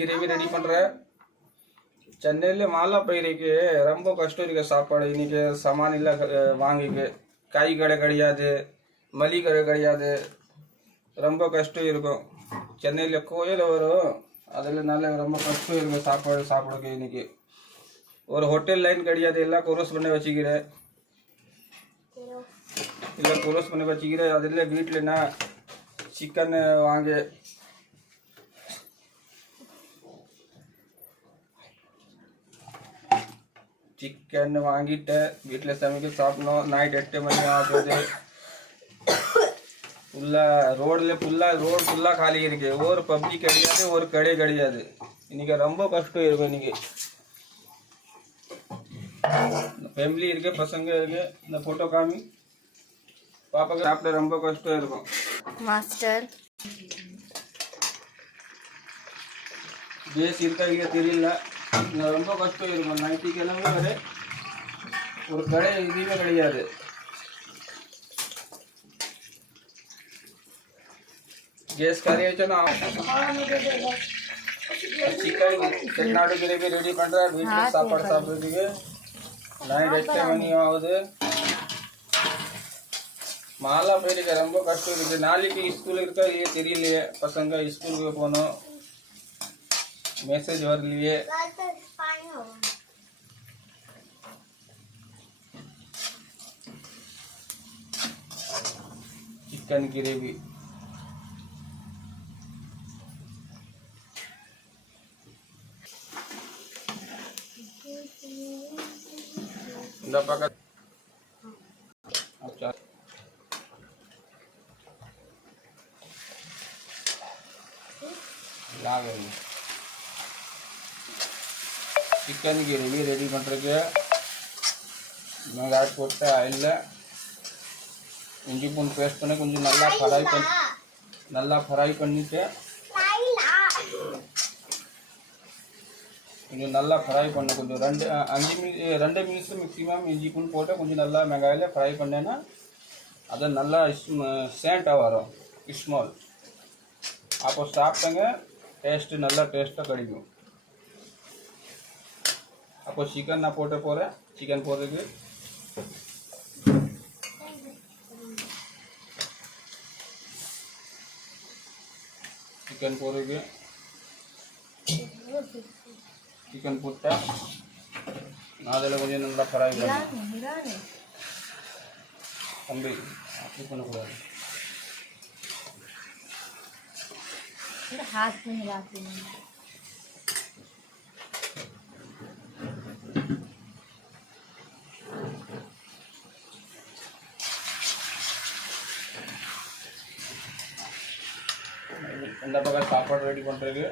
Gravy ready பண்ணுறேன். சென்னையில் மாலா பயிருக்கு ரொம்ப கஷ்டம் இருக்க சாப்பாடு. இன்னைக்கு சாமான் இல்லை வாங்கிக்கு. காய் கடை கிடையாது, மளிகை கடை கிடையாது, ரொம்ப கஷ்டம் இருக்கும். சென்னையில் கோயில் வரும், அதில் நல்ல ரொம்ப கஷ்டம் இருக்கும் சாப்பாடு சாப்பிடுக்கு. இன்னைக்கு ஒரு ஹோட்டல் லைன் கிடையாது, எல்லாம் குரோஸ் பண்ணி வச்சுக்கிறேன். இல்லை குரோஸ் பண்ணி வச்சுக்கிறேன். அதில் வீட்டில்னா சிக்கன் வாங்கி चिकन வாங்கிட்டு வீட்டில் சமைக்க சாப்பிடணும். நைட் 8 மணி ஆகுது. ரோடு ஃபுல்லாக காலி இருக்கு. ஒரு பப்ளிக் கிடையாது, ஒரு கடை கிடையாது. இன்னைக்கு ரொம்ப கஷ்டம் இருக்கும். இன்னைக்கு ஃபேமிலி இருக்கு, பசங்க இருக்கு. இந்த ஃபோட்டோ காமி பாப்பாக்கு சாப்பிட ரொம்ப கஷ்டம் இருக்கும். மாஸ்டர் கேஸ் இருக்கா இல்லையா தெரியல. ரொம்ப கஷ்டம் இருக்கும். ஞாயிற்றுக்கிழமை வரை ஒரு கடை எதுவுமே கிடையாது. கேஸ் கரையாச்சுன்னா சிக்கன் செட்டிநாடு கிரேவி ரெடி பண்ணுறேன். வீட்டில் சாப்பாடு சாப்பிட்றதுக்கு நைட் 8 மணி ஆகுது. மாலா போயிருக்க ரொம்ப கஷ்டம் இருக்குது. நாளைக்கு ஸ்கூல் இருக்கா இல்லையே தெரியலையே. பசங்க ஸ்கூலுக்கு போகணும், मैसेज வரலையே. चिकन ग्रेवी இந்த பக்கம் अच्छा लागे चिकन ग्रेवी रेडी பண்ணுறதுக்கு நான் போட்டு ஆயில்ல இஞ்சி பூண்டு பேஸ்ட் பண்ணி கொஞ்சம் நல்லா ஃப்ரை பண்ணிட்டு கொஞ்சம் நல்லா ஃப்ரை பண்ண கொஞ்சம் 2 மினிட்ஸ் மேக்ஸிமம் இஞ்சி பூண்டு போட்டு கொஞ்சம் நல்லா வெங்காயம் ஃப்ரை பண்ணேன்னா அது நல்லா சேண்டாக வரும் ஸ்மால். அப்போ சாப்பிட்டங்க டேஸ்ட்டு நல்லா டேஸ்ட்டாக கிடைக்கும். அப்போ சிக்கன் நான் போட்டு போகிறேன். சிக்கன் போடுறதுக்கு சிக்கன் போட்டா நான் அதில் கொஞ்சம் நல்லா ஃப்ரை பண்ணேன். தம்பி அப்படி பண்ணக்கூடாது. இந்த பக்கம் சாப்பாடு ரெடி பண்ணுறதுக்கு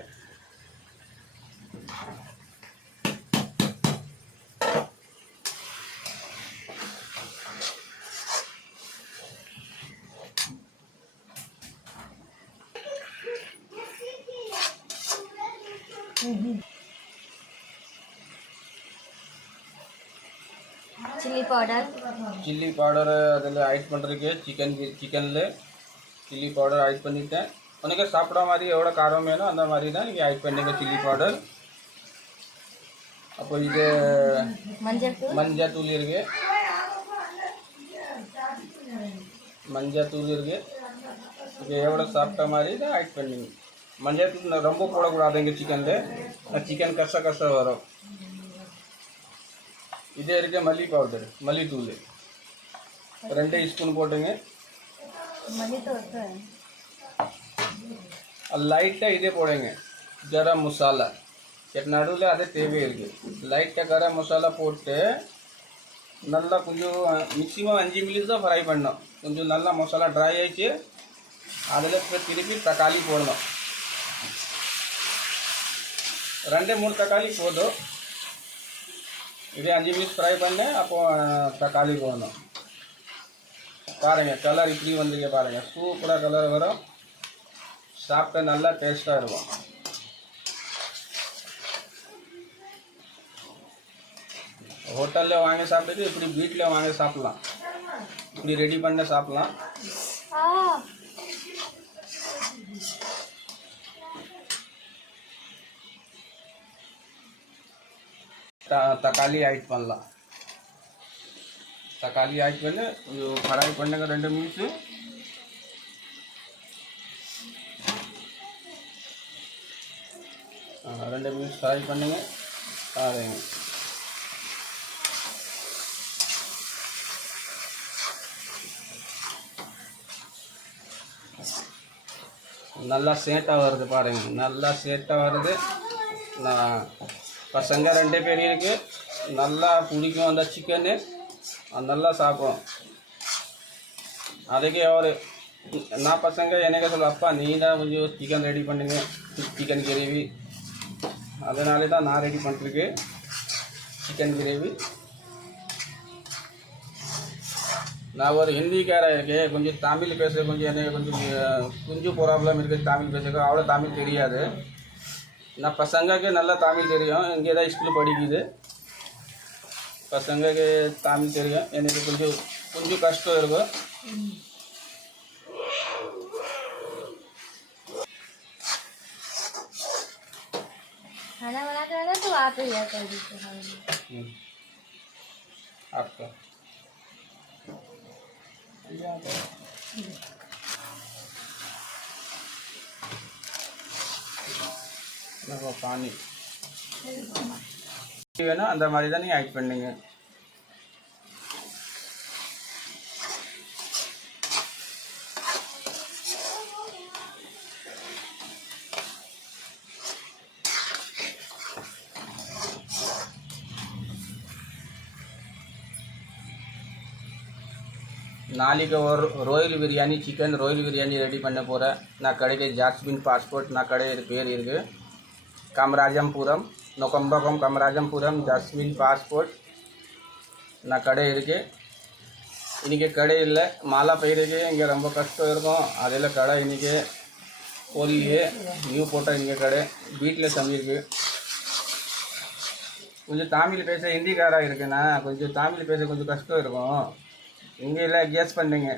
சில்லி பவுடர் அதில் ஆட் பண்ணுறதுக்கு சிக்கனில் சில்லி பவுடர் ஆட் பண்ணிட்டேன். உனக்கு சாப்பிட்ற மாதிரி எவ்வளோ காரம் வேணும் அந்த மாதிரி தான் நீங்கள் ஆட் பண்ணுங்க சில்லி பவுடர். அப்போ இது மஞ்சள் தூள் இருக்கு. இது எவ்வளோ சாப்பிட்ட மாதிரி தான் ஆட் பண்ணுங்க. மஞ்சள் தூள் ரொம்ப போடக்கூடாதுங்க சிக்கனில். சிக்கன் கச வரும். இதே இருக்க மல்லித்தூள் 2 ஸ்பூன் போட்டுங்க. லைட்டாக இதே போடுங்க கரம் மசாலா. நடுவில் அதே தேவை இருக்குது. லைட்டாக கரம் மசாலா போட்டு நல்லா கொஞ்சம் மேக்ஸிமம் 5 மினிட்ஸ் தான் ஃப்ரை பண்ணணும். கொஞ்சம் நல்லா மசாலா ட்ரை ஆயிடுச்சு. அதில் திருப்பி தக்காளி போடணும். 2-3 தக்காளி போதும். இதே 5 மினிட்ஸ் ஃப்ரை பண்ணேன். அப்போது தக்காளி போடணும். பாருங்கள் கலர் இப்படி வந்துங்க. பாருங்கள் சூப்பராக கலர் வரும். சாப்பிட்டா நல்லா டேஸ்ட்டாக இருக்கும். ஹோட்டலில் வாங்கி சாப்பிட்டு இப்படி வீட்டில் வாங்கி சாப்பிட்லாம். இப்படி ரெடி பண்ண சாப்பிட்லாம். தக்காளி ஆட் பண்ணலாம். தக்காளி ஆட் பண்ணி கொஞ்சம் ஃப்ரை பண்ணுங்க 2 நிமிஷம். ரெண்டு நிமிஷம் ஃப்ரை பண்ணுங்க. பாருங்க நல்லா சேட்டாக வருது பாருங்க, நல்லா சேட்டாக வருது. நான் பசங்க 2 பேர் இருக்கு, நல்லா பிடிக்கும் அந்த சிக்கனு, நல்லா சாப்பிடும். அதுக்கு அவர் நான் பசங்க எனக்கு சொல்ல, அப்பா நீ தான் கொஞ்சம் சிக்கன் ரெடி பண்ணுங்க, சிக்கன் கிரேவி. அதனால தான் நான் ரெடி பண்ணிருக்கேன் சிக்கன் கிரேவி. நான் ஒரு ஹிந்திக்காரன் இருக்கேன், கொஞ்சம் தமிழ் பேச கொஞ்சம் எனக்கு கொஞ்சம் ப்ராப்ளம் இருக்குது தமிழ் பேசுறதுக்கு. அவ்வளோ தமிழ் தெரியாது. நான் பசங்களுக்கு நல்லா தமிழ் தெரியும், இங்கே தான் ஸ்கூல் படிக்குது. பசங்களுக்கு தமிழ் தெரியும், எனக்கு கொஞ்சம் கஷ்டம் இருக்கும். खाना बनाते हैं ना तो आप ही कर दीजिए आपका பானி வேணும் அந்த மாதிரி தான் நீங்கள் ஆட் பண்ணுங்க. நாளைக்கு ஒரு royal biryani, chicken royal biryani ready பண்ண போகிறேன். நான் கடைக்கு ஜாஸ்மின் பாஸ்போர்ட் நான் கடை பேர் இருக்குது, காமராஜம்புரம், நொக்கம்பகம் காமராஜம்புரம் ஜாஸ்மின் பாஸ்போர்ட் நான் கடை இருக்குது. இன்றைக்கி கடை இல்லை, மாலா பயிருக்கு இங்கே ரொம்ப கஷ்டம் இருக்கும். அதில் கடை இன்றைக்கி போலியே நியூ போட்டால் இன்றைக்கி கடை வீட்டில் சமையிருக்கு. கொஞ்சம் தமிழ் பேச ஹிந்திக்காராக இருக்குண்ணா, கொஞ்சம் தமிழ் பேச கொஞ்சம் கஷ்டம் இருக்கும். இங்கே இல்லை அட்ஜஸ்ட் பண்ணுங்க,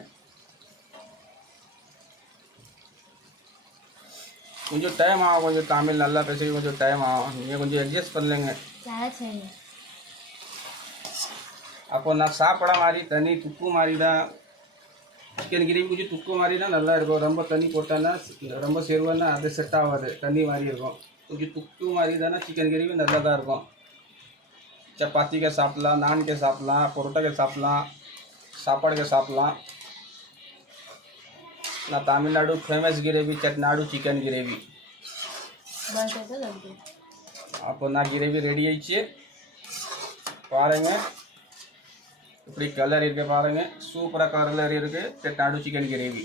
கொஞ்சம் டைம் ஆகும். கொஞ்சம் தமிழ் நல்லா பேச கொஞ்சம் டைம் ஆகும், நீங்கள் கொஞ்சம் அட்ஜஸ்ட் பண்ணலைங்க. அப்போ நான் சாப்பிட மாதிரி தண்ணி துக்கு மாதிரி தான் சிக்கன் கிரேவி, கொஞ்சம் துக்கு மாதிரி தான் நல்லா இருக்கும். ரொம்ப தண்ணி போட்டோன்னா ரொம்ப செருவன்னா அது செட் ஆகாது, தண்ணி மாதிரி இருக்கும். கொஞ்சம் துக்கு மாதிரி தானே சிக்கன் கிரேவி நல்லா தான் இருக்கும். சப்பாத்தி के சாப்பிட்லாம், நான் के சாப்பிட்லாம், பரோட்டா के சாப்பிட்லாம், சாப்பாடு के சாப்பிட்லாம். நான் Tamil Nadu famous gravy Chettinad chicken gravy. அப்போ நான் கிரேவி ரெடி ஆயிடுச்சு பாருங்கள். இப்படி கலர் இருக்குது பாருங்கள், சூப்பராக கலர் இருக்குது செட்டிநாடு சிக்கன் கிரேவி.